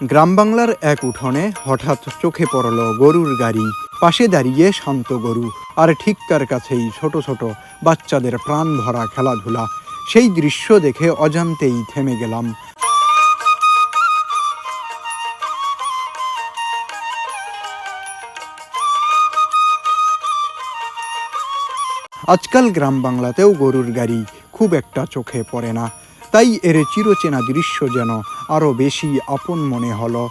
গ্রাম বাংলার এক উঠোনে হঠাৎ চোখে পড়ল গরুর গাড়ি। পাশে দাঁড়িয়ে শান্ত গরু, আর ঠিক তার কাছেই ছোট ছোট বাচ্চাদের প্রাণ ভরা খেলাধুলা। সেই দৃশ্য দেখে অজান্তেই থেমে গেলাম। আজকাল গ্রাম বাংলাতেও গরুর গাড়ি খুব একটা চোখে পড়ে না, তাই এর চিরচেনা দৃশ্য যেন আরও বেশি আপন মনে হলো।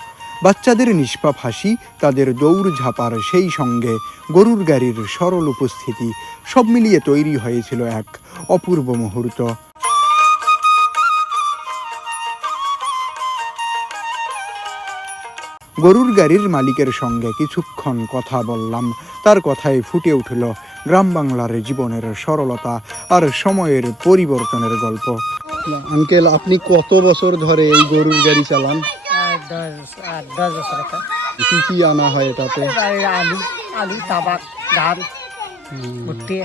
বাচ্চাদের নিষ্পাপ হাসি, তাদের দৌড় ঝাঁপার, সেই সঙ্গে গরুর গাড়ির সরল উপস্থিতি, সব মিলিয়ে তৈরি হয়েছিল এক অপূর্ব মুহূর্ত। গরুর গাড়ির মালিকের সঙ্গে কিছুক্ষণ কথা বললাম। তার কথায় ফুটে উঠল গ্রাম বাংলার জীবনের সরলতা আর সময়ের পরিবর্তনের গল্প। আঙ্কেল, আপনি কত বছর ধরে এই গরুর গাড়ি চালান? 10 বছর। কি কি আনা হয় তাতে? আলু, তাবাক, ধান, ভুট্টি,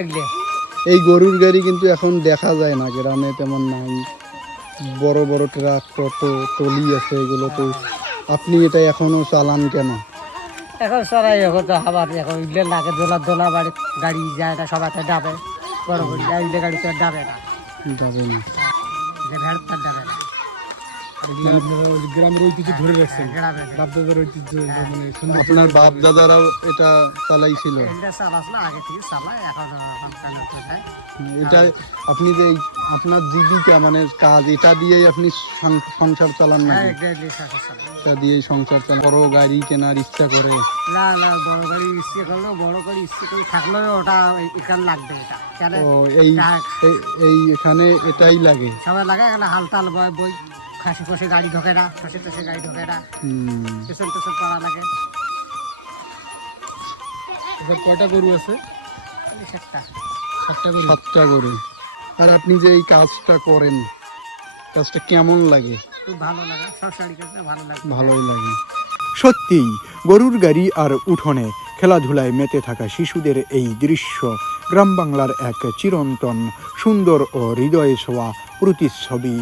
এগুলো। এই গরুর গাড়ি কিন্তু এখন দেখা যায় না, গ্রামে তেমন নাই। বড় বড় ট্রাক, কত টলি আছে এগুলোতে। আপনি এটা এখনো চালান কেন? এখন সরাই এখন তো আবার এখন এগুলো লাগে, দোলা বাড়ি গাড়ি যায় না, সবাই ডাবে বড় করে এগুলো গাড়ি তো ডাবে না, যাবে না, যে ভেড় তার ডাবে না। গ্রামের ঐতিহ্য ধরে রাখছেন, গ্রামে বাপদাদার ঐতিহ্য। মানে সুন্দর আপনার বাপ দাদারাও এটা চালাইছিল? এগুলো চালাছিল আগে থেকে চালায়, এখন চালাতে যায়। এটা আপনি যে আপনার জীবিকা মানে কাজ, এটা দিয়েই আপনি সংসার চালান না? হ্যাঁ, এগুলো চালায়। এটা দিয়েই সংসার চালান। বড় গাড়ি কেনার ইচ্ছা করে? না, বড় গাড়ি ইচ্ছে করলেও, বড় গাড়ি ইচ্ছে করে থাকলেও ওটা এখানে লাগবে। এটা কেন ও এই এখানে এটাই লাগে? সবাই লাগে, এখানে হালতাল বই খাসি ফসে গাড়ি ঢোকে না, ফসে টসে গাড়ি ঢোকে না, পেছন টেছন করা লাগে। এবার কয়টা গরু আছে? 7টা। 7টা গরু। আর আপনি যে এই কাজটা করেন, কাজটা কেমন লাগে? খুব ভালো লাগে, সংসারী কাজটা ভালো লাগে। ভালোই লাগে। সত্যিই গরুর গাড়ি আর উঠোনে খেলাধুলায় মেতে থাকা শিশুদের এই দৃশ্য গ্রাম বাংলার এক চিরন্তন, সুন্দর ও হৃদয়ে ছোঁয়া প্রতিচ্ছবি।